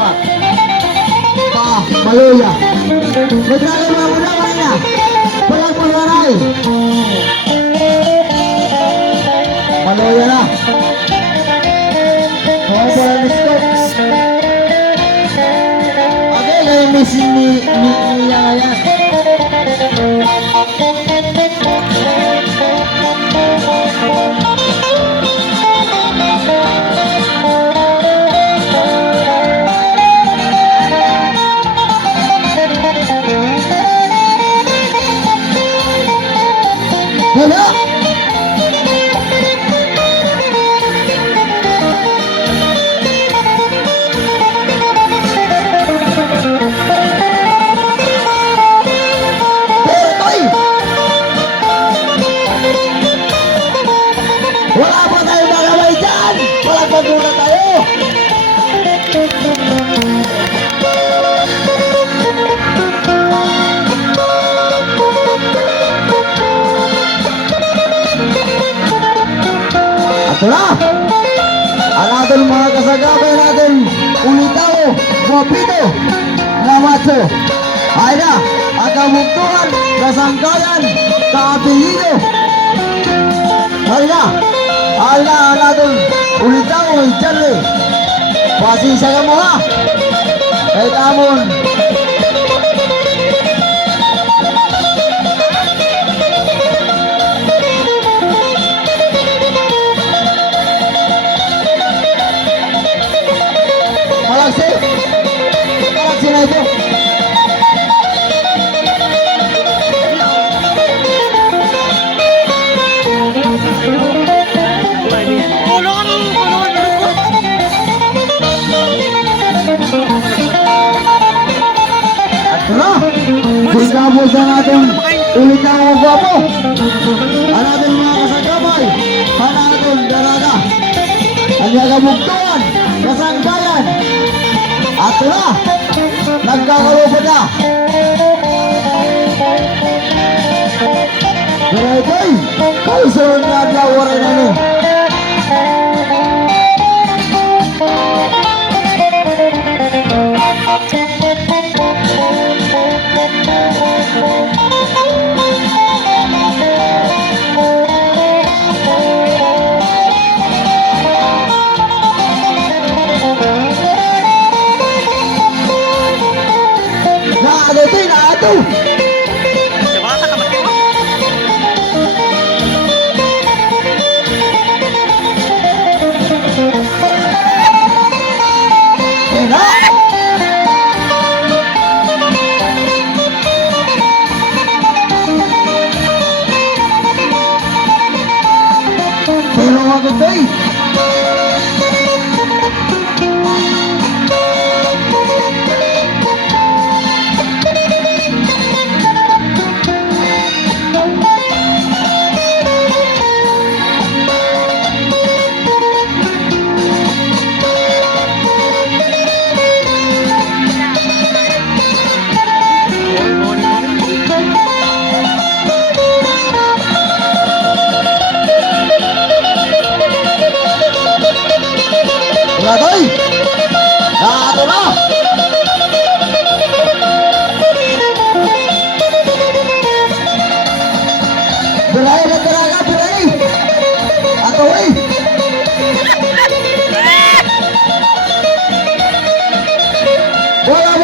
Pak. Maluya. Magkano mga muna kanina? Walang pagwaray. Maluya na. Para misko. Okay, kaya miss niya ngayon. Wala! Wala pa tayo magaway dyan! Walang pagmuna tayo! Ato na! Ang ating mga kasagabay natin, Ulitaw, Guapito, Namacho. Ay na, at kamugtungan, kasangkayan, kaapilido. Ay na! Ala aladun ulitaw ijarle pasisa ka mo ha kahit amon malaksi na ito Pagkabos ang ating ulit na mga gwapo ang ating mga kasagabay ang ating darada ang nagamugtuan kasanggayan at na nagkakalupad na pero ito'y kaisunod na adlawaray na nun Radoy! Nato na! Biray na talaga, biray! Ato eh! Wala